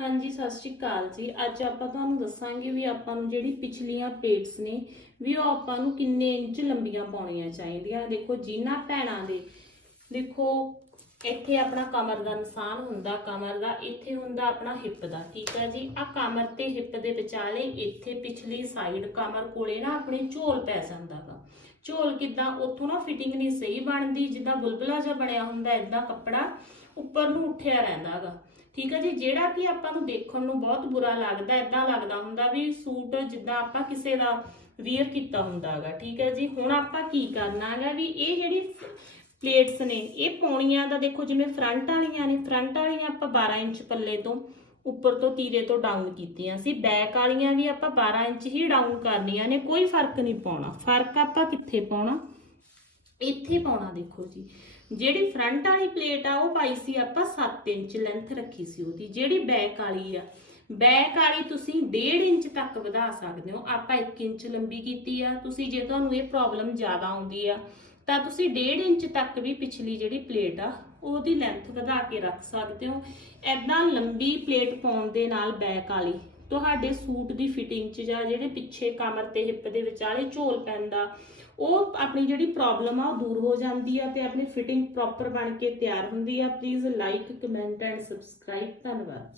ਹਾਂਜੀ, ਸਤਿ ਸ਼੍ਰੀ ਅਕਾਲ ਜੀ। ਅੱਜ ਆਪਾਂ ਤੁਹਾਨੂੰ ਦੱਸਾਂਗੇ ਵੀ ਆਪਾਂ ਨੂੰ ਜਿਹੜੀ ਪਿਛਲੀਆਂ ਪੇਟਸ ਨੇ, ਵੀ ਉਹ ਆਪਾਂ ਨੂੰ ਕਿੰਨੇ ਇੰਚ ਲੰਬੀਆਂ ਪਾਉਣੀਆਂ ਚਾਹੀਦੀਆਂ। ਦੇਖੋ, ਜਿਨ੍ਹਾਂ ਭੈਣਾਂ ਦੇ, ਦੇਖੋ, ਇੱਥੇ ਆਪਣਾ ਕਮਰ ਦਾ ਨਿਸ਼ਾਨ ਹੁੰਦਾ, ਕਮਰ ਦਾ, ਇੱਥੇ ਹੁੰਦਾ ਆਪਣਾ ਹਿੱਪ ਦਾ, ਠੀਕ ਹੈ ਜੀ? ਆ ਕਮਰ ਤੇ ਹਿੱਪ ਦੇ ਵਿਚਾਲੇ ਇੱਥੇ ਪਿਛਲੀ ਸਾਈਡ ਕਮਰ ਕੋਲੇ ਨਾ ਆਪਣੇ ਝੋਲ ਪੈ ਜਾਂਦਾ ਗਾ। ਝੋਲ ਕਿਦਾਂ? ਉੱਥੋਂ ਨਾ ਫਿਟਿੰਗ ਨਹੀਂ ਸਹੀ ਬਣਦੀ, ਜਿੱਦਾਂ ਬੁਲਬੁਲਾ ਜਿਹਾ ਬਣਿਆ ਹੁੰਦਾ ਇਦਾਂ ਕੱਪੜਾ ਉੱਪਰ ਨੂੰ ਉੱਠਿਆ ਰਹਿੰਦਾ ਗਾ। ਠੀਕ ਹੈ ਜੀ? ਜਿਹੜਾ ਕਿ ਆਪਾਂ ਨੂੰ ਦੇਖਣ ਨੂੰ ਬਹੁਤ ਬੁਰਾ ਲੱਗਦਾ ਇਦਾਂ ਲੱਗਦਾ ਹੁੰਦਾ ਵੀ ਸੂਟ ਜਿੱਦਾਂ ਆਪਾਂ ਕਿਸੇ ਦਾ ਵੇਅਰ ਕੀਤਾ ਹੁੰਦਾ ਹੈਗਾ, ਠੀਕ ਹੈ ਜੀ? ਹੁਣ ਆਪਾਂ ਕੀ ਕਰਨਾ ਹੈਗਾ ਵੀ ਇਹ ਜਿਹੜੀ ਪਲੇਟਸ ਨੇ, ਇਹ ਪੌਣੀਆਂ ਦਾ ਦੇਖੋ ਜਿਵੇਂ ਫਰੰਟ ਵਾਲੀਆਂ ਨੇ ਫਰੰਟ ਵਾਲੀਆਂ ਆਪਾਂ 12 ਇੰਚ ਪੱਲੇ ਤੋਂ ਉੱਪਰ ਤੋਂ ਤੀਰੇ ਤੋਂ ਡਾਊਨ ਕੀਤੀਆਂ ਸੀ ਬੈਕ ਵਾਲੀਆਂ ਵੀ ਆਪਾਂ 12 ਇੰਚ ਹੀ ਡਾਊਨ ਕਰਨੀਆਂ ਨੇ, ਕੋਈ ਫ਼ਰਕ ਨਹੀਂ ਪਾਉਣਾ। ਫ਼ਰਕ ਆਪਾਂ ਕਿੱਥੇ ਪਾਉਣਾ? ਇੱਥੇ ਪਾਉਣਾ ਦੇਖੋ ਜੀ। ਜਿਹੜੀ ਫਰੰਟ ਵਾਲੀ ਪਲੇਟ ਆ, ਉਹ ਪਾਈ ਸੀ ਆਪਾਂ 7 ਇੰਚ ਲੈਂਥ ਰੱਖੀ ਸੀ ਉਹਦੀ। ਜਿਹੜੀ ਬੈਕ ਵਾਲੀ ਆ। ਬੈਕ ਵਾਲੀ ਤੁਸੀਂ 1.5 ਇੰਚ ਤੱਕ ਵਧਾ ਸਕਦੇ ਹੋ। ਆਪਾਂ 1 ਇੰਚ ਲੰਬੀ ਕੀਤੀ ਆ। ਤੁਸੀਂ ਜੇ ਤੁਹਾਨੂੰ ਇਹ ਪ੍ਰੋਬਲਮ ਜ਼ਿਆਦਾ ਆਉਂਦੀ ਆ, ਤਾਂ ਤੁਸੀਂ 1.5 ਇੰਚ ਤੱਕ ਵੀ ਪਿਛਲੀ ਜਿਹੜੀ ਪਲੇਟ ਆ, ਉਹਦੀ ਲੈਂਥ ਵਧਾ ਕੇ ਰੱਖ ਸਕਦੇ ਹੋ। ਐਦਾਂ ਲੰਬੀ ਪਲੇਟ ਪਾਉਣ ਦੇ ਨਾਲ ਬੈਕ ਵਾਲੀ। ਤੁਹਾਡੇ ਸੂਟ ਦੀ ਫਿਟਿੰਗ 'ਚ ਜਾਂ ਜਿਹੜੇ ਪਿੱਛੇ ਕਮਰ ਤੇ ਹਿੱਪ ਦੇ ਵਿਚਾਲੇ ਝੋਲ ਪੈਂਦਾ, ਉਹ ਆਪਣੀ ਜਿਹੜੀ ਪ੍ਰੋਬਲਮ ਆ ਉਹ ਦੂਰ ਹੋ ਜਾਂਦੀ ਆ ਤੇ ਆਪਣੀ ਫਿਟਿੰਗ ਪ੍ਰੋਪਰ ਬਣ ਕੇ ਤਿਆਰ ਹੁੰਦੀ ਆ। Please like comment and subscribe ਧੰਨਵਾਦ।